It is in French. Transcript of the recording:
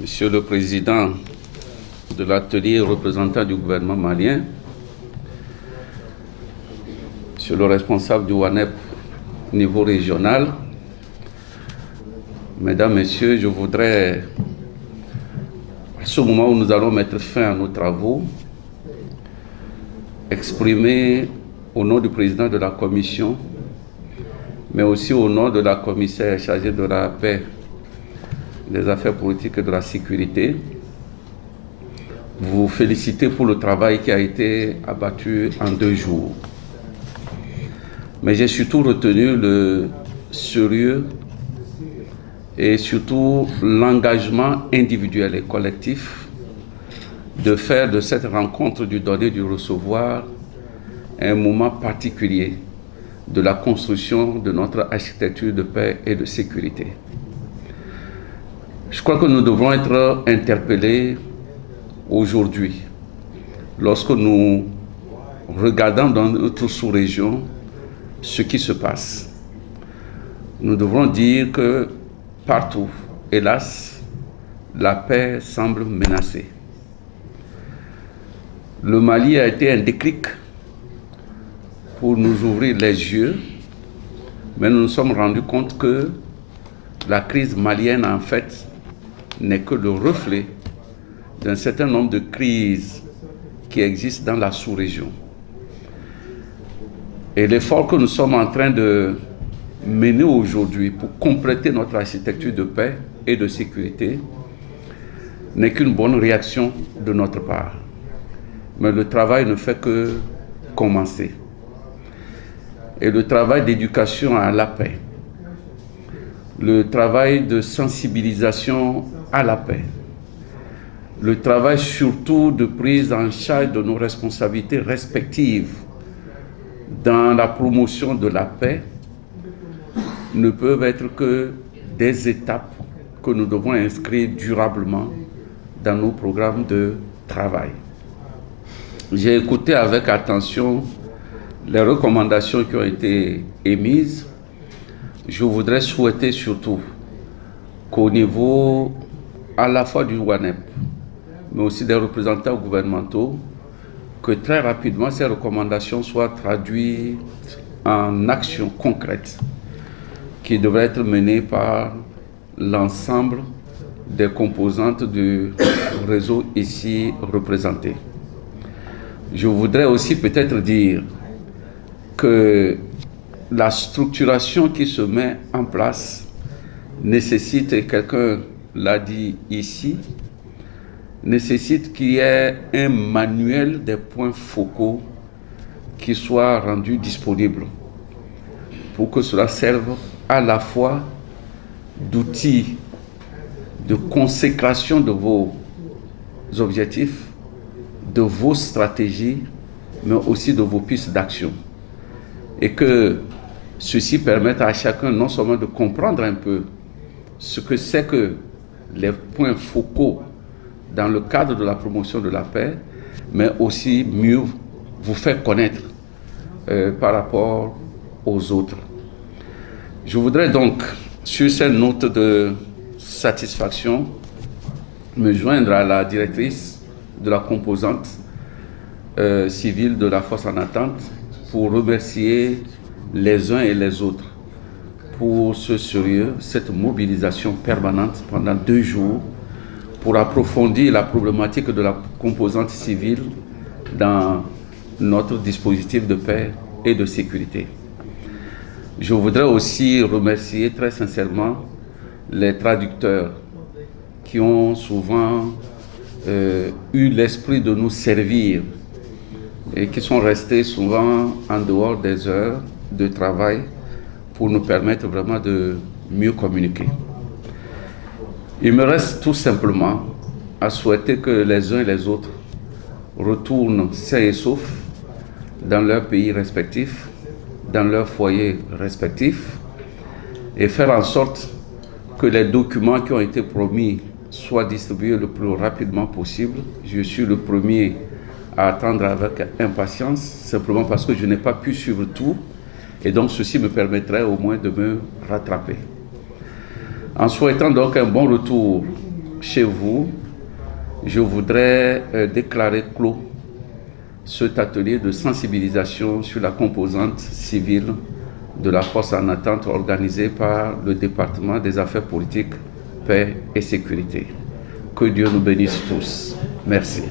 Monsieur le Président de l'atelier représentant du gouvernement malien, Monsieur le responsable du WANEP niveau régional, Mesdames, Messieurs, je voudrais, à ce moment où nous allons mettre fin à nos travaux, exprimer au nom du Président de la Commission, mais aussi au nom de la commissaire chargée de la paix, des affaires politiques et de la sécurité, vous féliciter pour le travail qui a été abattu en 2 jours. Mais j'ai surtout retenu le sérieux et surtout l'engagement individuel et collectif de faire de cette rencontre du donner et du recevoir un moment particulier de la construction de notre architecture de paix et de sécurité. Je crois que nous devons être interpellés aujourd'hui, lorsque nous regardons dans notre sous-région ce qui se passe. Nous devons dire que partout, hélas, la paix semble menacée. Le Mali a été un déclic pour nous ouvrir les yeux, mais nous nous sommes rendus compte que la crise malienne, en fait, n'est que le reflet d'un certain nombre de crises qui existent dans la sous-région. Et l'effort que nous sommes en train de mener aujourd'hui pour compléter notre architecture de paix et de sécurité n'est qu'une bonne réaction de notre part. Mais le travail ne fait que commencer. Et le travail d'éducation à la paix, le travail de sensibilisation à la paix, le travail surtout de prise en charge de nos responsabilités respectives dans la promotion de la paix ne peuvent être que des étapes que nous devons inscrire durablement dans nos programmes de travail. J'ai écouté avec attention les recommandations qui ont été émises. Je voudrais souhaiter surtout qu'au niveau à la fois du WANEP, mais aussi des représentants gouvernementaux, que très rapidement ces recommandations soient traduites en actions concrètes qui devraient être menées par l'ensemble des composantes du réseau ici représenté. Je voudrais aussi peut-être dire que la structuration qui se met en place nécessite, et quelqu'un l'a dit ici, nécessite qu'il y ait un manuel des points focaux qui soit rendu disponible pour que cela serve à la fois d'outil de consécration de vos objectifs, de vos stratégies, mais aussi de vos pistes d'action. Et que ceci permette à chacun non seulement de comprendre un peu ce que c'est que les points focaux dans le cadre de la promotion de la paix, mais aussi mieux vous faire connaître par rapport aux autres. Je voudrais donc, sur cette note de satisfaction, me joindre à la directrice de la composante civile de la force en attente pour remercier les uns et les autres pour ce sérieux, cette mobilisation permanente pendant 2 jours pour approfondir la problématique de la composante civile dans notre dispositif de paix et de sécurité. Je voudrais aussi remercier très sincèrement les traducteurs qui ont souvent eu l'esprit de nous servir et qui sont restés souvent en dehors des heures de travail pour nous permettre vraiment de mieux communiquer. Il me reste tout simplement à souhaiter que les uns et les autres retournent sains et saufs dans leurs pays respectifs, dans leurs foyers respectifs, et faire en sorte que les documents qui ont été promis soient distribués le plus rapidement possible. Je suis le premier à attendre avec impatience, simplement parce que je n'ai pas pu suivre tout, et donc ceci me permettrait au moins de me rattraper. En souhaitant donc un bon retour chez vous, je voudrais déclarer clos cet atelier de sensibilisation sur la composante civile de la force en attente organisée par le département des affaires politiques, paix et sécurité. Que Dieu nous bénisse tous. Merci.